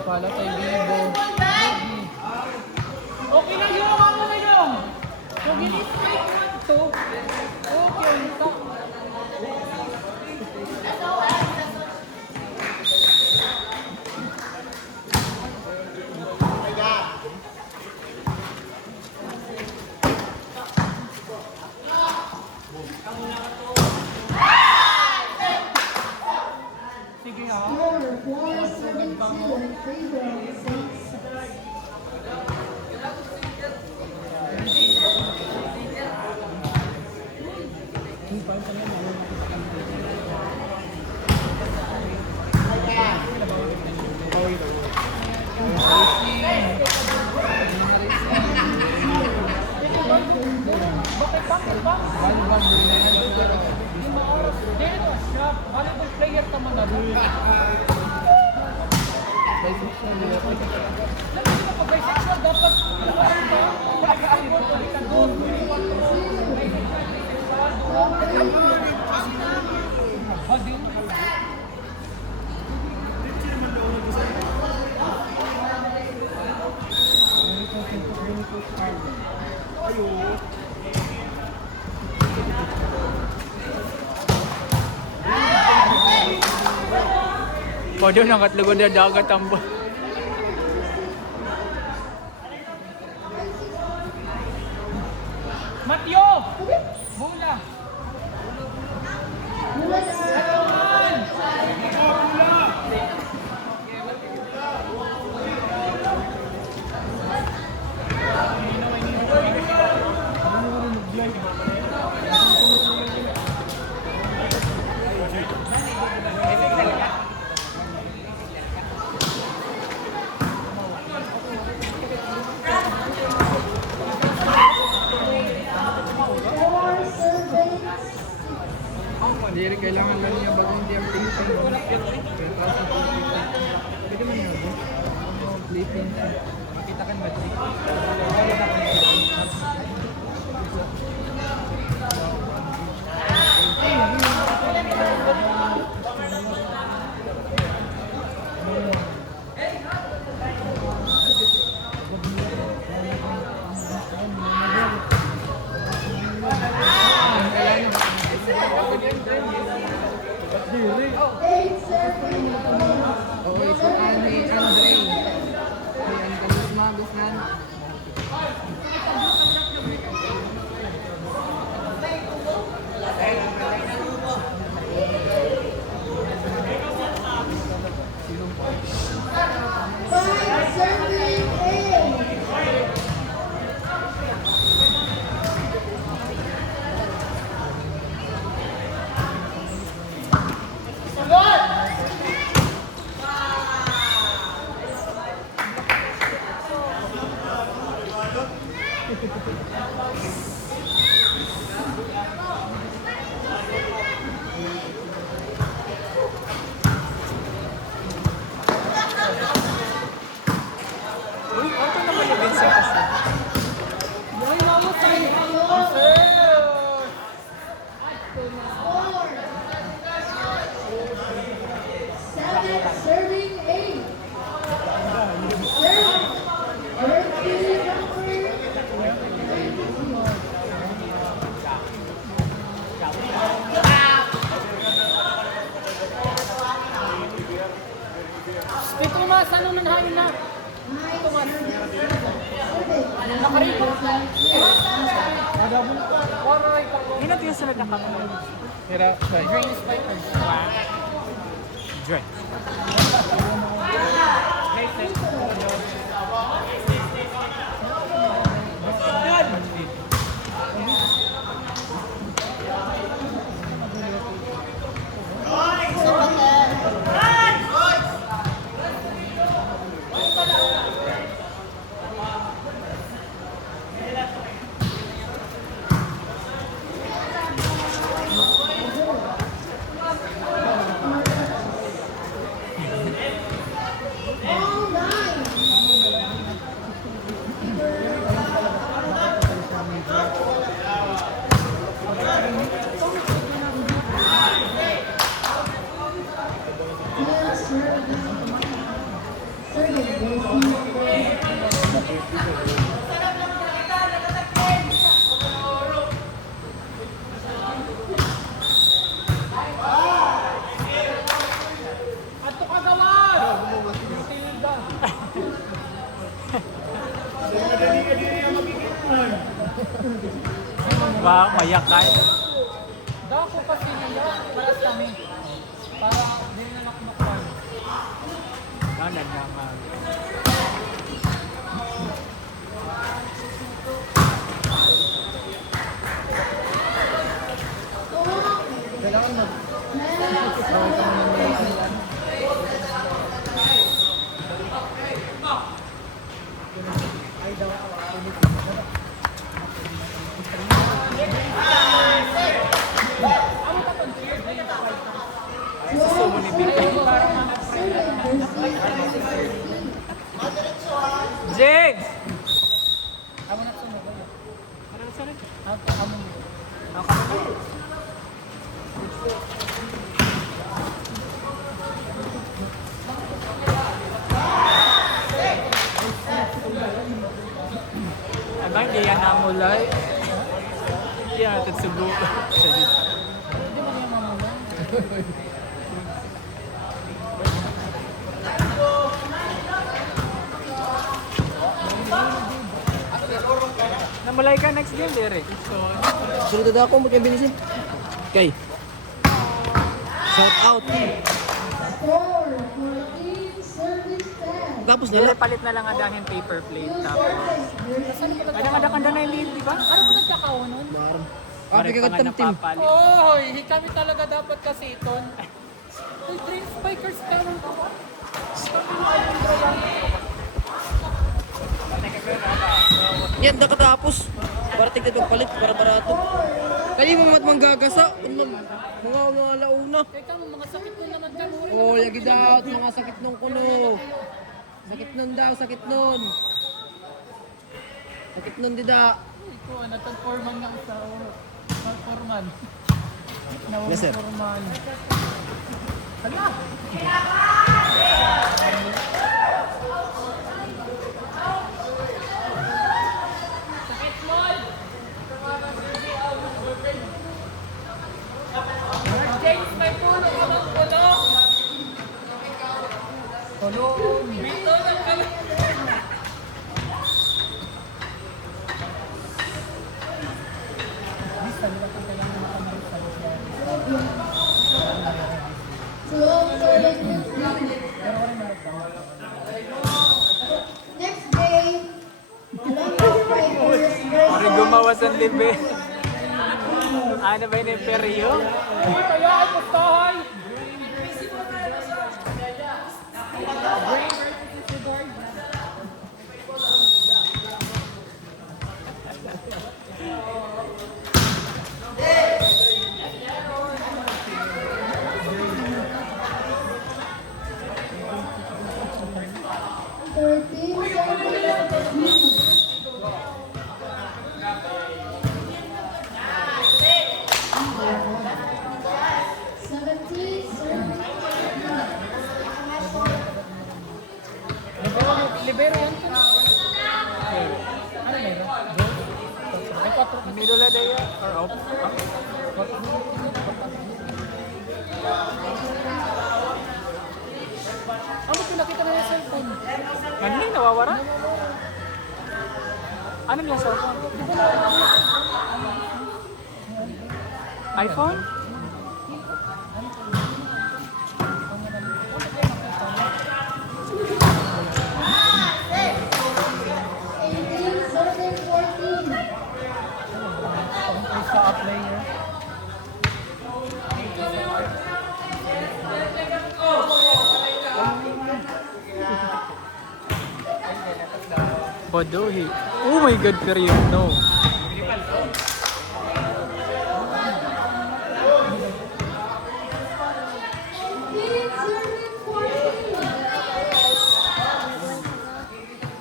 pala tayo Bibo. Okay na yun, ano na yun? So, ginis-straight man to. Okay, ito. Sige ha. Bakit ba? Volleyball player ka man na. Bisexual. Alam mo ba, bisexual dapat volleyball ulitan doon. Pwede nang katlugon na dagat ang Matyo! Bola! Hindi rin kailangan lang niya bagong di ang plating. Pwede man yun. Plating. Makita ka naman. Serving 8. Ito mas, ano nanhayin na? Ito mas. Nakarikot na. Hindi natin yung sunod na kapatid. Hira, bye. Green spider. Dry. All 9. Ato kagawas! Tilda. Ba, mayak ka. Dako kasi nila, malas kami. Para di na nakmakpan. Kanan naman. Gusto mo ni Bika. Jigs! Amo na sunog. Parang saan? Amo mo. Ang kapatid. Ay ba, hindi yan namulay? Hindi yan natin sugo. Hindi mo niya mamula. Namulay ka next game, Derek. Sunod ako mo kay Binisin. Kay. Shout out. Tapos Dili, nila. palit na lang adahin paper plate. Tapos, kadang-kadang na yung lead, di ba? Ano po nagkakao nun? Maram. Ah, Parang bigay pa ka nga tamtim. napapalit. Oy, kami talaga dapat kasi iton. Uy, Dream Spikers pero Yan, nakatapos. Para tignan itong palit, para barato. Kali mo mat manggagasa. Mga launa. teka mo mga sakit ko naman kamo. Oh, lagi daw. Mga sakit nung kuno. Sakit nun daw, sakit nun. Sakit nun dida. Iko natag-forman nga sa forman. Yes, sir. Forman. Hala. Sakit mo. James, may tulong ka ng tulong. Tulong. May tulong ka ng Next game, Columbus Breakers Parang gumawas ang libe. Ano ba yung imperyo? Uy, kaya ay pustahan! Libero yan to. Ano meron? May 4. Middle day or up? Ano pinakita na yung cellphone? Ano yung nawawara? Ano yung cellphone? iPhone? Sa player. Bodohi. Oh my god, period. No.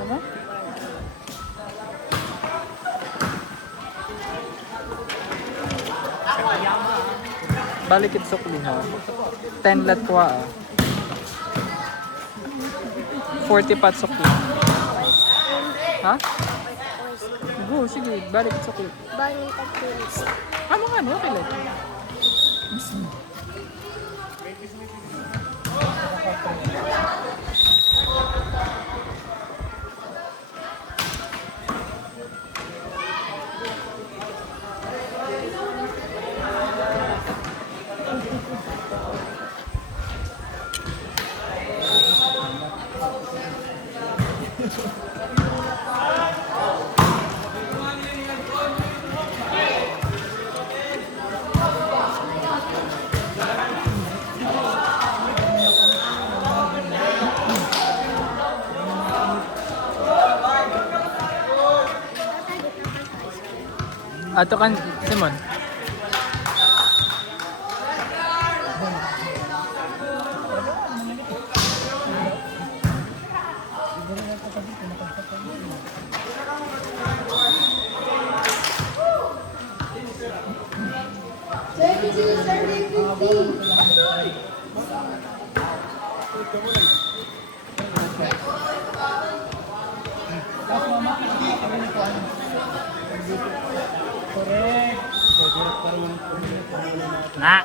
Ano? Balik it sukli ha. 10 lat kwa ah. 40 patsok lang. Ha? Go, sige. Balik sukli. Bangin tagtulis. Ano nga, okay lang. Ato kan, Simon. Serving 15. Na!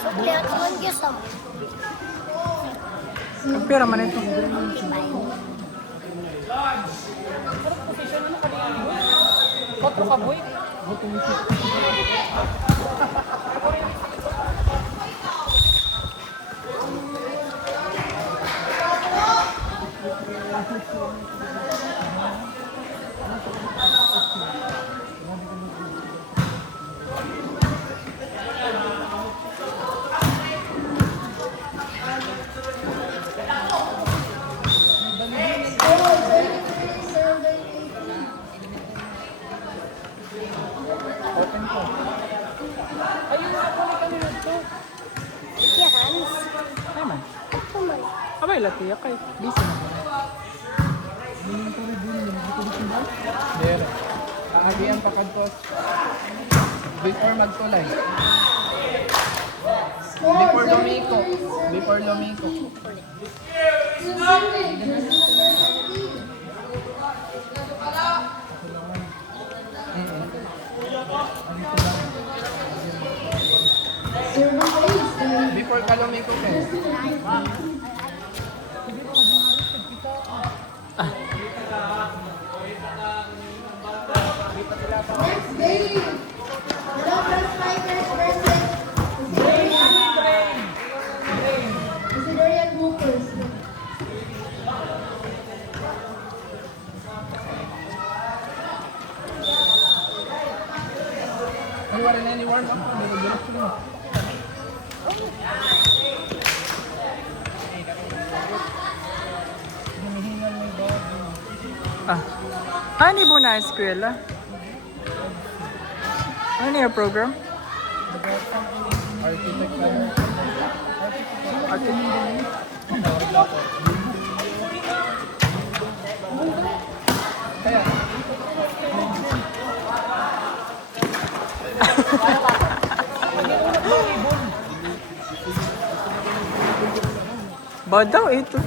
Sukli at man gyud sa. Ang pera man ito. Otro ka, boy. Kaya Hans. Ay man. Ito man. Abay, latiya kay. Busy na. There. Aagian pa kadtos. Before magtulay. Before lumiko. Before lumiko. Before ka lumiko ken. Next game. Malabra Strikers versus Considerian Hoopers. Ay, wala na ni warm up. Direct ko na. Ah. Ano po na eskwela? Ano yung program? Architect ka. Kaya, Ba daw ito?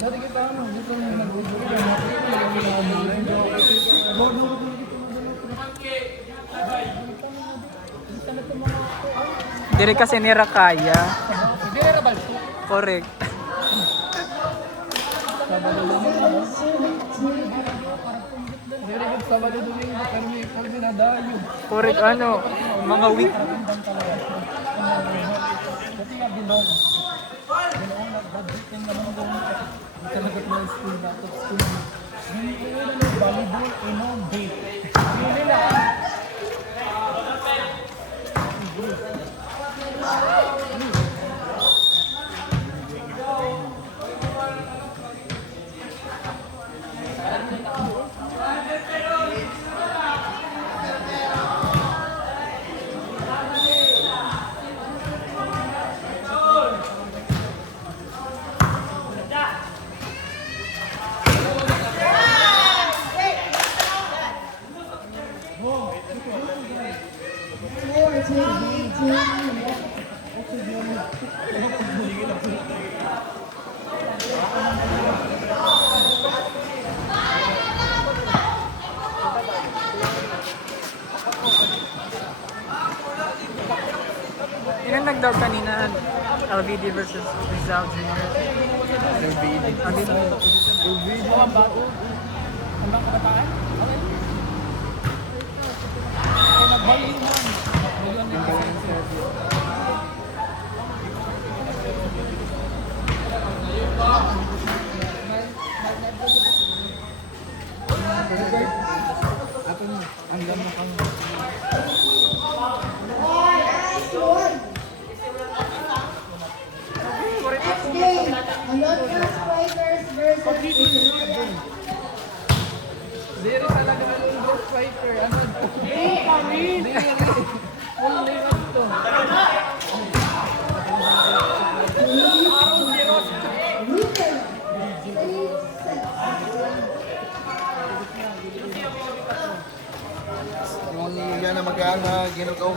dati kita ano, dito na nag-uwi. Diri kasi nira kaya. Hindi na rabal. Correct. Very good Sabado Domingo, pero may pag dinadayo. Correct ano, mga week. Kasi nga binog. Ganoon nag-budget yung naman doon. Talaga ng school, laptop school. Hindi ko yun ano, volleyball, date. Hindi nila. Ilan nag-dog kanina? LVD versus Rizal Jr. LVD. LVD ang bago. Ang bang kabataan? Okay. Kaya nag-volume naman. Volume naman. Ato mo, ang ganda kang Last one. Next game, Alotras Strikers versus Diri talaga ng Ghost Striker. Ano? Diri. Only one to. Rupert. Yung yan na mag-aang ginugaw.